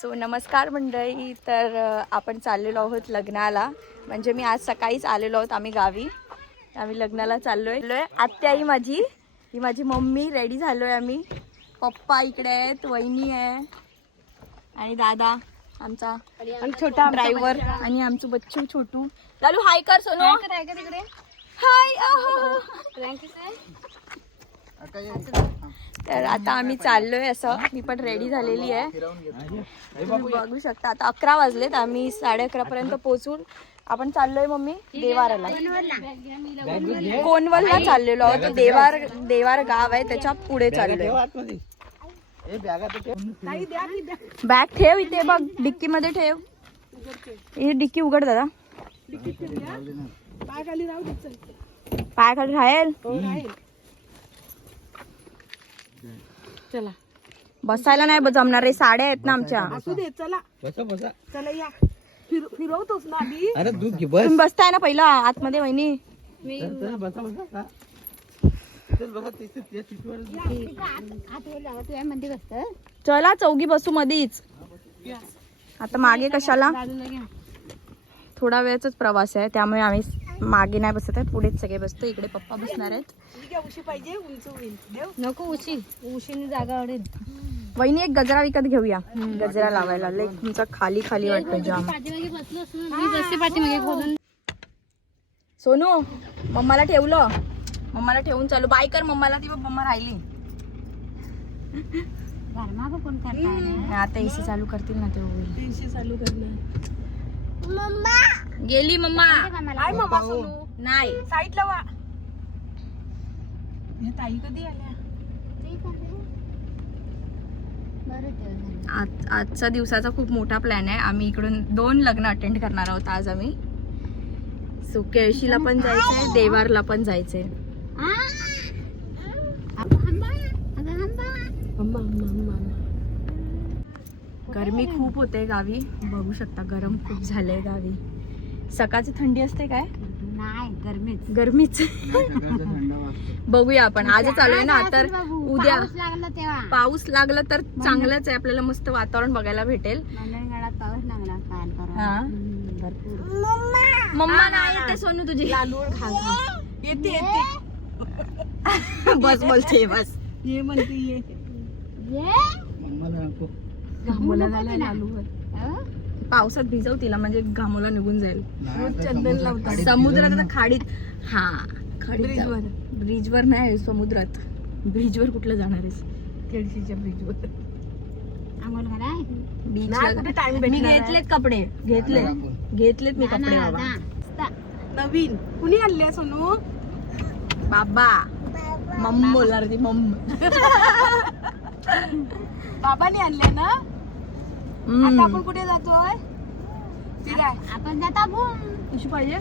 So नमस्कार मंडळी. तर आपण चाललेलो आहोत लग्नाला. म्हणजे मी आज सकाळीच आलेलो आहोत आम्ही गावी. आम्ही लग्नाला चाललोय. आत्या ही माझी मम्मी. रेडी झालोय आम्ही. पप्पा इकडे आहेत, वहिनी आहे आणि दादा आमचा छोटा ड्रायव्हर आणि आमचं बच्चू छोटू. लालू हाय कर सोनू. हाय. तर आता आम्ही चाललोय. असं मी पण रेडी झालेली आहे. तुम्ही बघू शकता आता 11 वाजलेत. आम्ही 11:30 पर्यंत पोहोचून आपण चाललोय मम्मी देवारला. कोनवलला चाललेलो आहोत. देवार गाव आहे, त्याच्या पुढे चाललोय. बॅग ठेव इथे बघ, डिक्की मध्ये ठेव. ही डिक्की उघड दादा. पाय खाली राहील. चला बसायला नाही जमणार रे, साड्या आहेत ना आमच्या. असू दे, चला बसा चला या. फिरवतोस ना आधी. अरे दूध घे बस. तुम्ही बसताय ना पहिला आतमध्ये वहिनी. बसा चला चौघी बसू मधीच. आता मागे कशाला, थोडा वेळच प्रवास आहे त्यामुळे आम्ही मागे नाही बसत आहे, पुढेच सगळे बसतो. इकडे पप्पा बसणार आहेत. उशी पाहिजे, उंच होईल. नको उशीने जागा अडेल. वहिनी एक गजरा विकत घेऊया. गजरा लावायला लय तुमचा खाली वाटतं जाम. पाठीमागे बसलो असतो ना, मी बसते पाठीमागे खोलून. सोनू मम्माला ठेवून चालू. बाय कर मम्माला. ती मम्मा राहिली. घरमागं कोण करताय? आता एसी चालू करतील ना ते होईल. एसी चालू करणार. गेली मम्मा. काय मम्मा सोनू? नाही साईडला वा. हे ताई कधी आल्या? आजचा दिवसाचा खूप मोठा प्लॅन आहे. आम्ही इकडून 2 लग्न अटेंड करणार आहोत आज आम्ही. सो केळशीला पण जायचंय, देवारला पण जायचंय. गरमी खूप होते गावी, बघू शकता. गरम खूप झालंय गावी. सकाळची थंडी असते काय? नाही, गरमीच. बघूया आपण. आज चालू आहे ना, तर उद्या लागलं तेव्हा पाऊस लागला तर चांगलंच आहे. आपल्याला मस्त वातावरण बघायला भेटेल. मंडळगडात पाऊस लागला काल परवा. हा भरपूर. मम्मा नाही येते सोनू तुझी. लालूर खा. येते बस बोलते बस. ये म्हणते ये. घामोला झाला लालूवर. पावसात भिजव तिला, म्हणजे घामोला निघून जाईल. चंदन लावतात समुद्रात आता खाडीत. हा ब्रिजवर नाही, समुद्रात. ब्रिजवर कुठलं जाणार आहेस? केळशीच्या ब्रिजवर. आंघोळ घालाय. बीचला मी घेतलेत कपडे. घेतलेत मी कपडे बाबा. नवीन कुणी आणल्या सोनू? बाबा मम्म बोलणार ती मम्म. बाबांनी आणल्या ना. आता आपण कुठे जातोय? फिराय. आपण जाता भूम टिशू पाहिजे?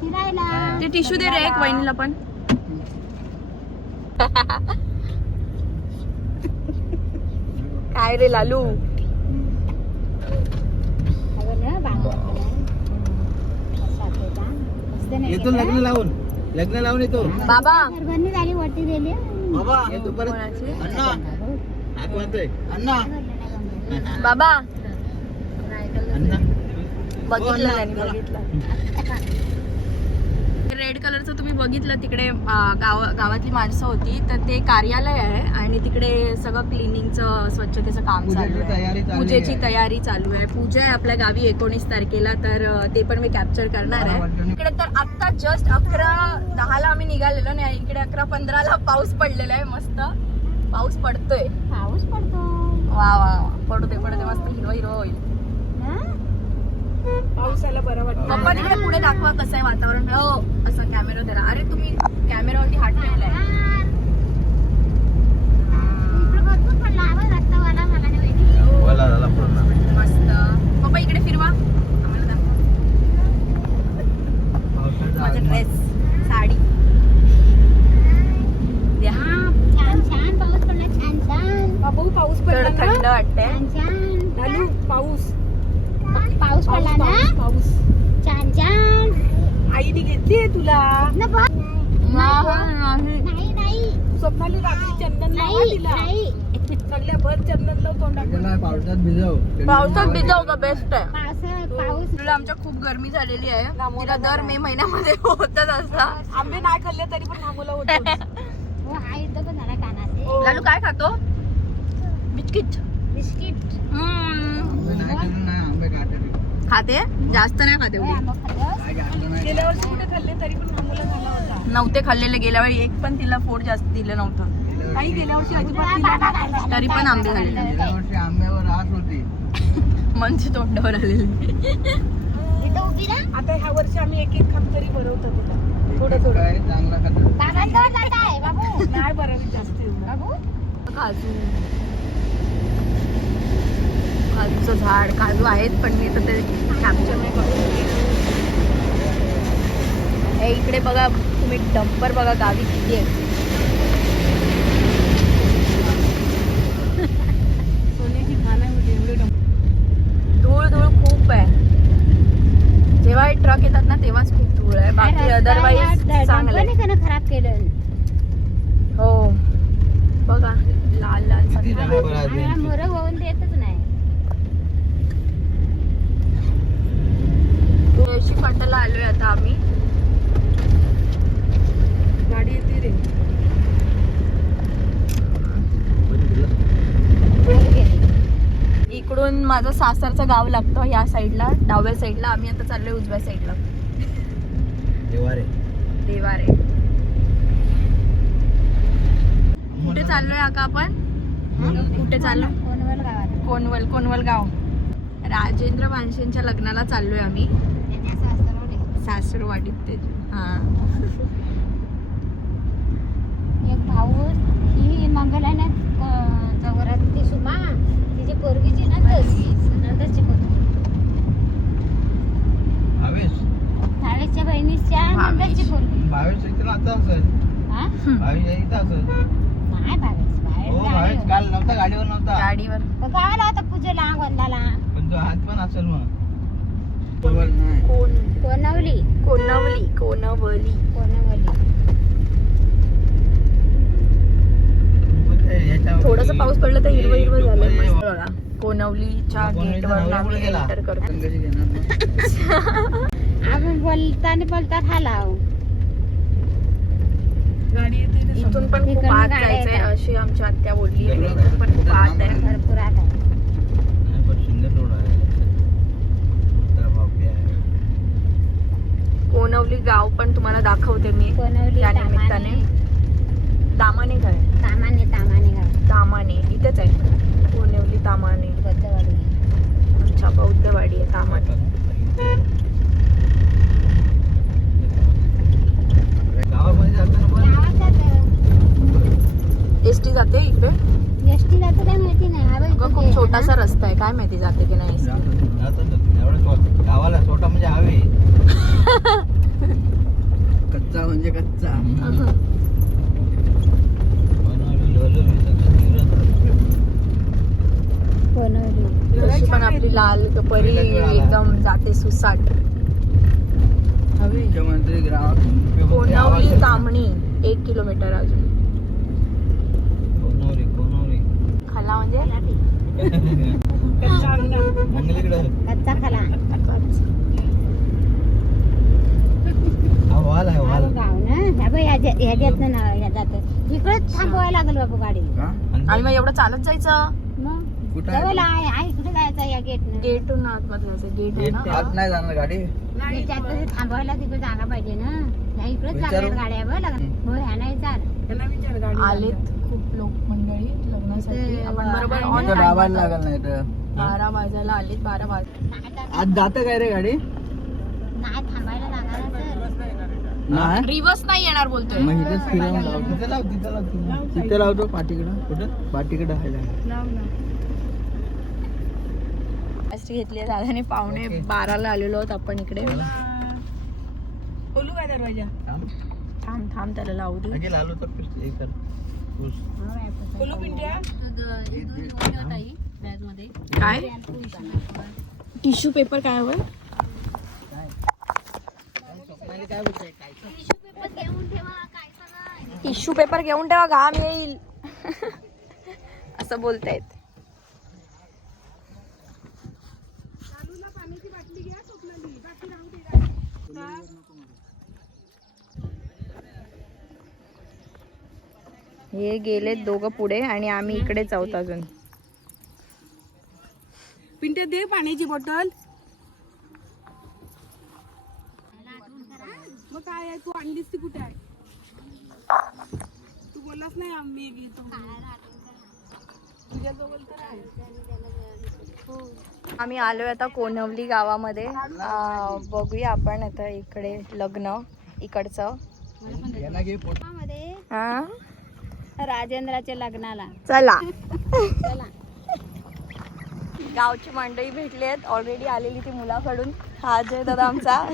फिरायला. ते टिशू दे रे एक वहिनीला पण. काय रे लालू? येतो लग्न लावून येतो. बाबा सर्वांनी झाली वरती दिली. बाबा येतो परत. अण्णा काय म्हणतोय? अण्णा बाबा अण्णा बघितलं त्यांनी, बघितलं. रेड कलरचं तुम्ही बघितलं तिकडे. गावातली माणसं होती, तर ते कार्यालय आहे आणि तिकडे सगळं क्लिनिंगचं, स्वच्छतेचं काम चालू आहे. पूजेची तयारी चालू आहे. पूजा आहे आपल्या गावी 19 तारखेला. तर ते पण मी कॅप्चर करणार आहे. इकडे तर आत्ता जस्ट 11:10 आम्ही निघालेलो नाही. इकडे 11:15 पाऊस पडलेला आहे. मस्त पाऊस पडतोय. पाऊस पडतो. वा पडू दे मस्त. हिरवं होईल. पावसाला बरं वाटतं. पप्पा तिकडे पुढे दाखवा कसं आहे वातावरण. हो असं कॅमेरा धरा. अरे तुम्ही कॅमेरावरती हात ठेवलाय. भरपूर पडला आवाज. रस्तावाला मला नाही माहिती. बोला झाला पूर्ण. मस्त. पप्पा इकडे फिरवा आम्हाला दाखवा. माझा ड्रेस, साडी द्या. छान पाऊस पडला. छान बाबू पाऊस पडला थोडं ना. थंड वाटतंय. छान लालू पाऊस पडला ना. पाऊस. छान आईने घेतलीये तुला. नाही नाही नाही. स्वप्नाली रात्री चंदन लावा तिला. नाही सगळ्या भर चंदनला तोंडात पावसात भिजव. पावसात भिजव का बेस्ट आहे. पाऊस तुला आमच्या खूप गरमी झालेली आहे. तिला दर मे महिन्यामध्ये होतच असता. आंबे नाही खाल्ले तरी पण थांबवलं होतं. हो हा इथं पण झाला कानाचे लालू काय खातो? बिस्किट. बिस्किट आंबे नाही खाल्ले ना, आंबे खाते. खाते जास्त नाही खाते होय, एवढी. आंबा खाल्लं. काय खाते नाही. गेल्या वर्षी कुठे खाल्ले तरी पण थांबवलं झाला होता. नव्हते खाल्लेले गेल्या वेळी एक पण तिला फोड जास्त दिलं नव्हतं. काही गेल्या वर्षी अजिबात दिलं नाही. तरी पण आंबे खाल्ले. गेल्या वर्षी आंब्यावर रास होती. मनची तोंडावर आलेली. इथं उभी ना आता ह्या वर्षी आम्ही एक एक खाप तरी भरवतो तिला. थोडं थोडं काय चांगला खातो. बाबांजवळ जात आहे बाबू नाही बरं जास्त एवढं. बाबू काजू काजूचं झाड काजू आहेत पण मी तर ते कॅप्चर नाही करू शकते. हे इकडे बघा तुम्ही डंपर बघा गावी किती आहे. सोन्याची खाणं होती एवढे धूळ धूळ खूप आहे. जेव्हा हे ट्रक येतात ना तेव्हाच खूप धूळ आहे. बाकी अदरवाईज चांगलं आहे. डंपरने खराब केलं हो बघा लाल लाल किती सगळं. डंपर आहे ते. आम्हाला मोरं होऊन देतच नाही अशी फाटाला आलोय आता आम्ही. गाडी येते रे. इकडून माझं सासरचं गाव लागतं या साईडला डाव्या साईडला. आम्ही आता चाललोय उजव्या साईडला देवारे. देवारे. कुठे चाललोय आका आपण? कुठे चाललो? कोणवल गावात कोणवल गाव. राजेंद्र मानसेंच्या लग्नाला चाललोय आम्ही. त्याच्या सासरवडे सासरवाडीत ते. हा एक भाऊ ही मंगलाने चौरात ती सुमा तिची पोरगीची नंदरची पोरगी भावेश. थाळेच्या बहिणीच्या नंदरची पोरगी भावेश इथं आता असेल. हा भावेश इथं असेल. नाही भावेश हो भावेश काल नव्हता, गाडीवर नव्हता. गाडीवर. तो गावाला होता पूजेला गोंदाला पण तो हात पण असेल मग. बरोबर नाही. कोणवली कोणवली. कोणवली थोडस पाऊस पडलं तर हिरवं हिरवं झालं मस्त बघा. कोणवलीच्या गेटवर आम्ही एंटर करतो. कशी घेणार मग? आपण बोलता हा लाव गाडी येते रे. इथून पण खूप इकडनं आत गाड्या जायचंय येतात. अशी आमची आत्या बोलली. इथून पण खूप आत आहे. भरपूर आत आहे नाही पण सुंदर रोड आहे. तर बापरे आहे. कोणवली गाव पण तुम्हाला दाखवते मी कोणवली त्या निमित्ताने. दामाने काय? तामाने गाव तामाने इथेच आहे. कोणवली तामाने. बद्धवाडी अच्छा बौद्धवाडी आहे तामाने. गावामध्ये जाताना पण एसटी जाते इकडे. एसटी जातो काय माहिती नाही हा अगं खूप छोटासा रस्ता आहे काय माहिती जाते की नाही ST. एवढं गावाला छोटा म्हणजे हवे. कच्चा म्हणजे कच्चा. कोणवली तशी पण आपली लाल परी एकदम जाते सुसाट. मुख्यमंत्री कोणवली तामणी 1 किलोमीटर अजून. कोणवली खाला म्हणजे कच्चा अंगणा. मंगलीकडं कच्चा खाला हा वाल आहे वाल. गाव ना ह्याच्यात ना ह्याच्यात इकडेच थांबवायला लागल बाबू गाडी आणि मग एवढं चालत जायचं. मग कुठं जवळ आहे? आहे इकडे जायचं या गेटनं गेटून आतमध्ये जायचं. गेट आहे गेट आत ना. नाही जाणार गाडी. गेटच्या थांबवायला तिकडे जागा पाहिजे ना ह्या इकडेच विचारू. जागा गाड्या बघ लागत हो ह्या नाही चाल त्यांना विचार गाडी आलेत खूप लोक मंडळी लग्नासाठी. ते आपण बरोबर आहे on ना, time दाबायला आता. लागल नाही तर. 12 वाजायला आलेत. 12 वाज. आज जातं काय रे गाडी? नाही थांबायला लागणार नाही रिवर्स नाही येणार बोलतोय. मग इथेच फिरवून लावतो. तिथे लावतो पाठीकडं. कुठं? पाठीकडं आहे. लाव ना. एसटी घेतली आहे दादाने. 11:45 आलेलो आहोत आपण इकडे. खोलू काय दरवाजा? थांब थांब त्याला लावू दे. खोलू पिंट्या. काय टिश्यू पेपर काय हवं? टिश्यू पेपर घेऊन ठेवा घाम येईल. असं बोलतायत. हे गेलेत दोघं पुढे आणि आम्ही इकडेच आहोत अजून. पिंट्या दे पाण्याची बॉटल. मग काय आहे, तू आणलीस ती कुठे आहे? तू बोललास नाही आम्ही घेतो तुझ्याजवळ तर आहे. आम्ही आलोय आता कोणवली गावामध्ये. बघूया आपण आता इकडे लग्न इकडचं. हा राजेंद्राच्या लग्नाला चला. चला. गावची मंडळी भेटली आहेत ऑलरेडी आलेली ती मुलाकडून. हा अजय दादा आमचा.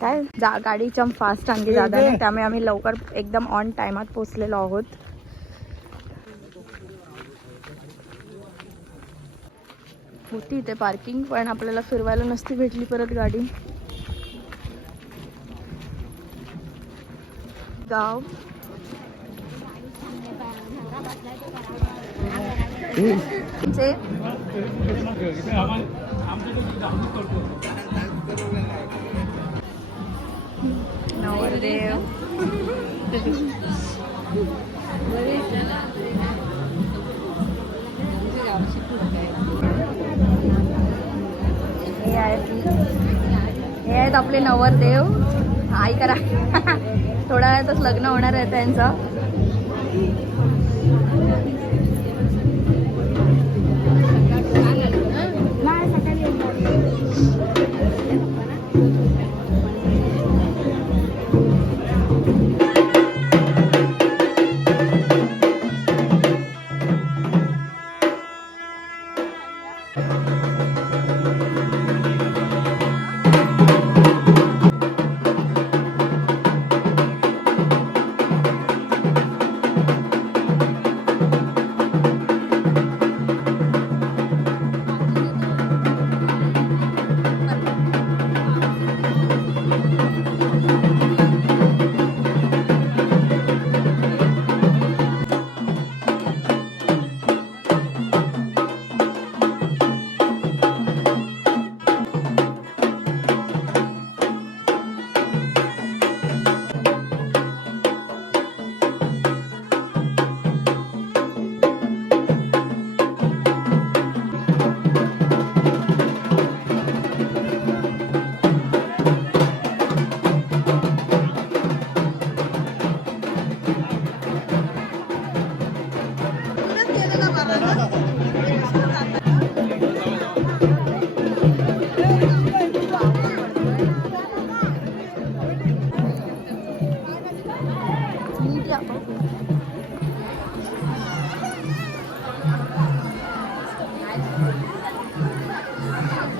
काय गाडी एकदम फास्ट आणली दादाने, त्यामुळे आम्ही लवकर एकदम ऑन टाइमात पोहोचलेलो आहोत. होती इथे पार्किंग, पण आपल्याला फिरवायला नसती भेटली परत गाडी. गाव नवरदेव हे आहेत आपले नवरदेव. हाय करा. थोड्या वेळातच लग्न होणार आहे त्यांचं.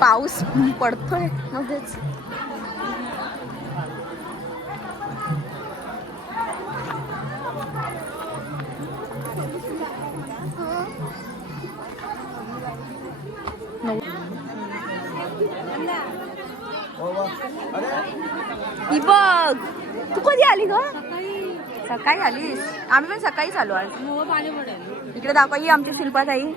पाऊस पडतोय मध्येच. ही बघ, तू कधी आली ग? सकाळी आलीस? आम्ही पण सकाळीच आलो आज. इकडे दाखवा, ही आमची शिल्पाताई.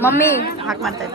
मम्मी हाक मारतात.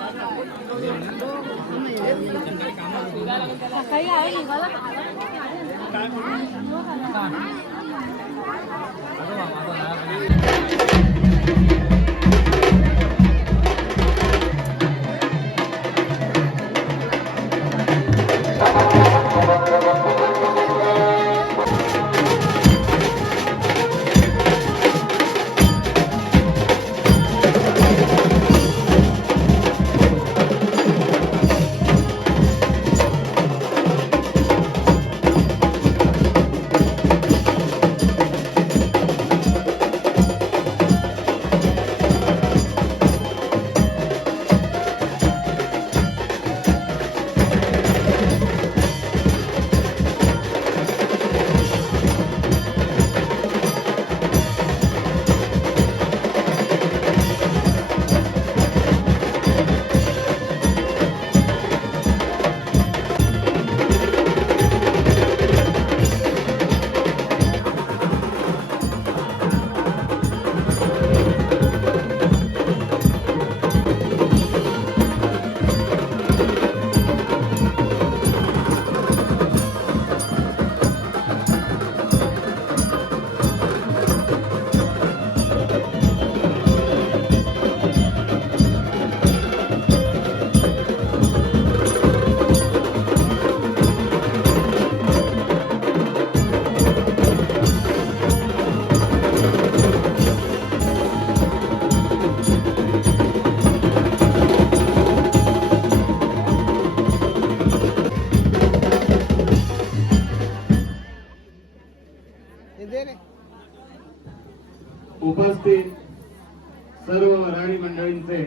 उपस्थित सर्व वऱ्हाडी मंडळींचे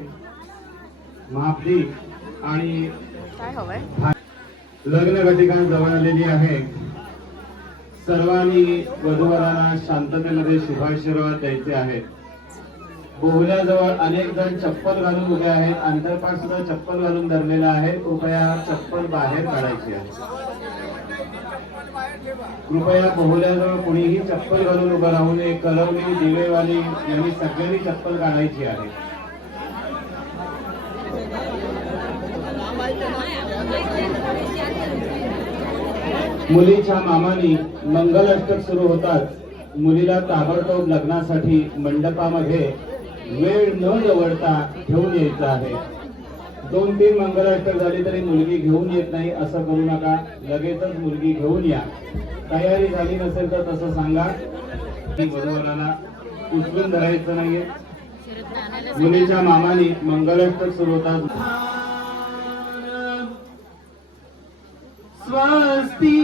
महापली आणि काय हवंय? लग्न घटिका जवळ आलेली आहे. सर्वांनी वधूवरांना शांततेमध्ये शुभाशीर्वाद द्यायचे आहेत. बोहल्याजवळ अनेक जण चप्पल घालून उभे आहेत. अंतरपाट सुद्धा चप्पल घालून धरलेला आहे. कृपया चप्पल बाहेर काढायची आहे. कृपया बोहल्याजवळ कुणीही चप्पल घालून उभं राहू नये. कलवली, दिवेवाली यांनी सगळ्यांनी चप्पल काढायची आहे. मुलीच्या मामानी मंगलाष्टक सुरू होताच मुलीला ताबडतोब लग्नासाठी मंडपामध्ये वेळ न दवडता घेऊन यायचं आहे. 2-3 मंगलाष्टक झाली तरी मुलगी घेऊन येत नाही असं करू नका. लगेचच मुलगी घेऊन या. तयारी झाली नसेल तर तसं सांगा. वधूवराला उचलून धरायचं नाहीये. मुलीच्या मामानी मंगलाष्टक सुरू होतात. स्वस्ती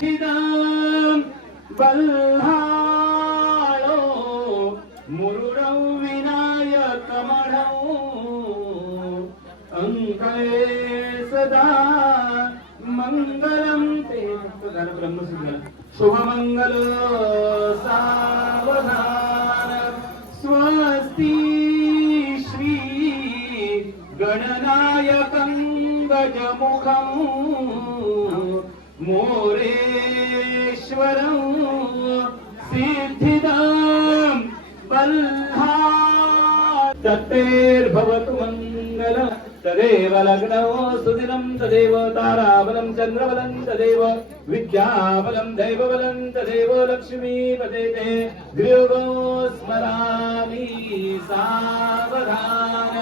शिदं बल्हाळो मुरुडौ विनायक मढौ अंकळे सदा मंगलम ते ब्रह्मसिद्ध शुभमंगल सावधान स्वस्ती श्री गणनायकं गजमुखं मोरेश्वरं सिद्धिदं बल्हा तत्तेर्भवतु मंगलम् तदेव लग्नौ सुदिनं तदेव ताराबलं चन्द्रबलं तदेव विद्याबलं दैवबलं तदेव लक्ष्मीपते ते गृहो स्मरामि सावधान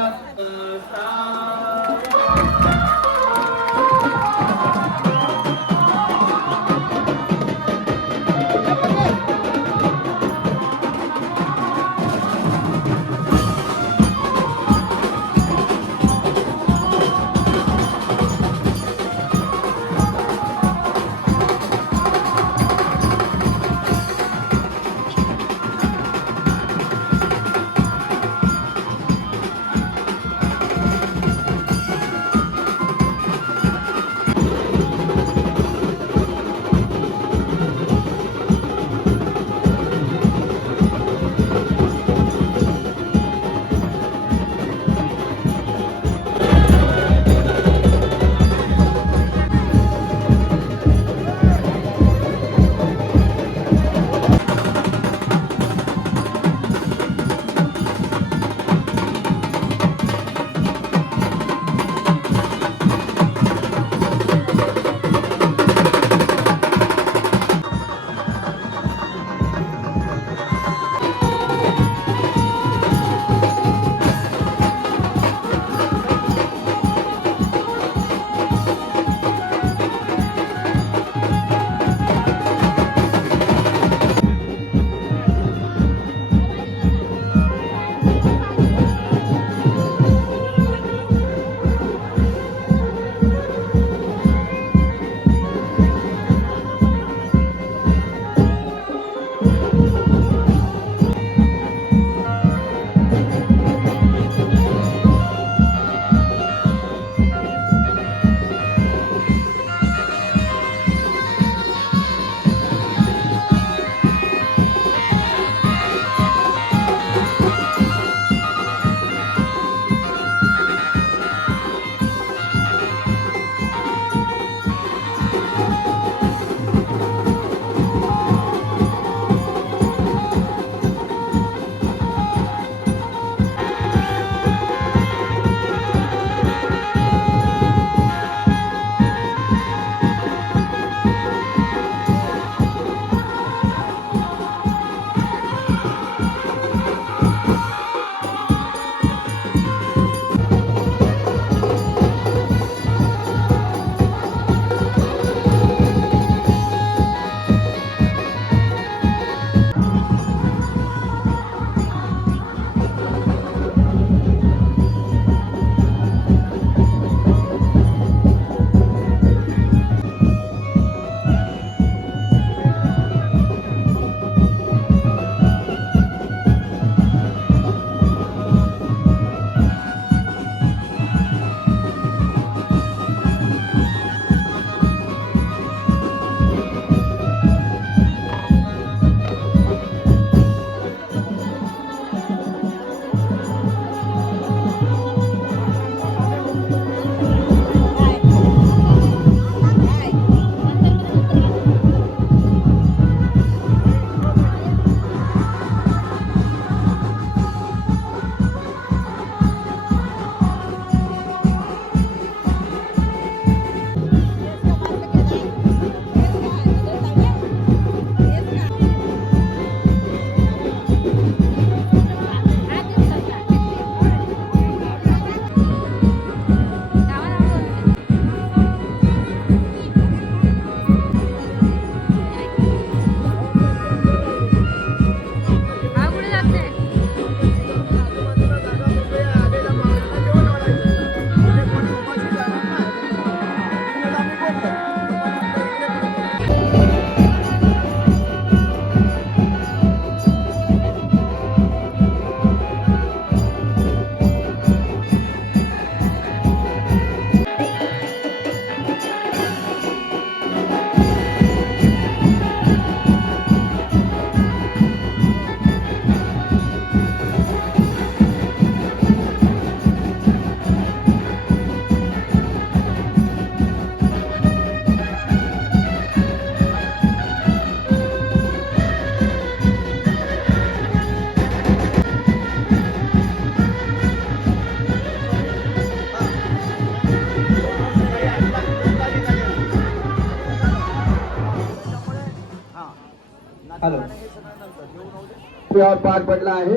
हॅलो. विवाह पार पडला आहे.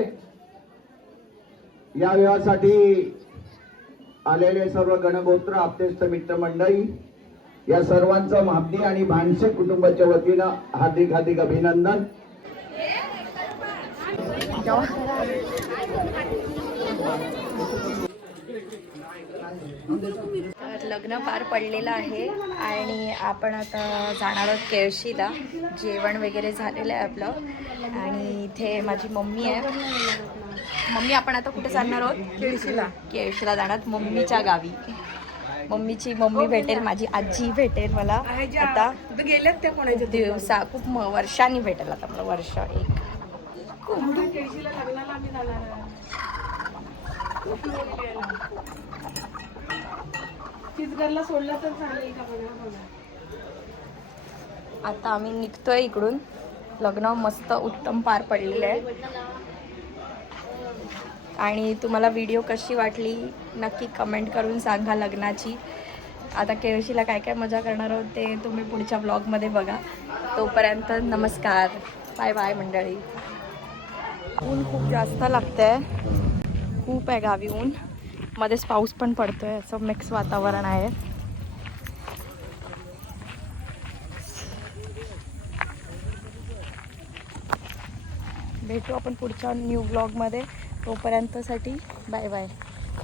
या विवाहासाठी आलेले सर्व गणगोत्र आप्तेष्ट मित्रमंडळी या सर्वांचं महाबदी आणि भानसे कुटुंबाच्या वतीनं हार्दिक हार्दिक अभिनंदन. तर लग्न पार पडलेलं आहे आणि आपण आता जाणार आहोत केळशीला. जेवण वगैरे झालेलं आहे आपलं आणि इथे माझी मम्मी आहे. मम्मी आपण आता कुठे जाणार आहोत? केळशीला जाणार मम्मीच्या गावी. मम्मीची मम्मी भेटेल, माझी आजी भेटेल मला आता गेल्यात त्या कोणाच्या दिवसा खूप वर्षांनी भेटेल आता मला वर्ष एक. केळशीला लग्नाला आम्ही जाणार चिचगरला सोडलं तर चालेल का बघा. आता आम्ही निघतोय इकडून. लग्न मस्त उत्तम पार पडलेलं आहे आणि तुम्हाला व्हिडिओ कशी वाटली नक्की कमेंट करून सांगा लग्नाची. आता केळशीला काय काय मजा करणार आहोत ते तुम्ही पुढच्या ब्लॉगमध्ये बघा. तोपर्यंत नमस्कार, बाय बाय मंडळी. ऊन खूप जास्त लागतंय, खूप आहे गावी ऊन. मध्येच पाऊस पण पडतोय, असं मिक्स वातावरण आहे. भेटू आपण पुढच्या न्यू ब्लॉगमध्ये. तोपर्यंतसाठी बाय बाय.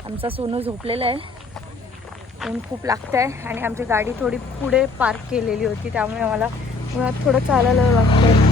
आमचा सोनू झोपलेला आहे, ऊन खूप लागतं आहे आणि आमची गाडी थोडी पुढे पार्क केलेली होती त्यामुळे आम्हाला उन्हात थोडं चालायला लागतं.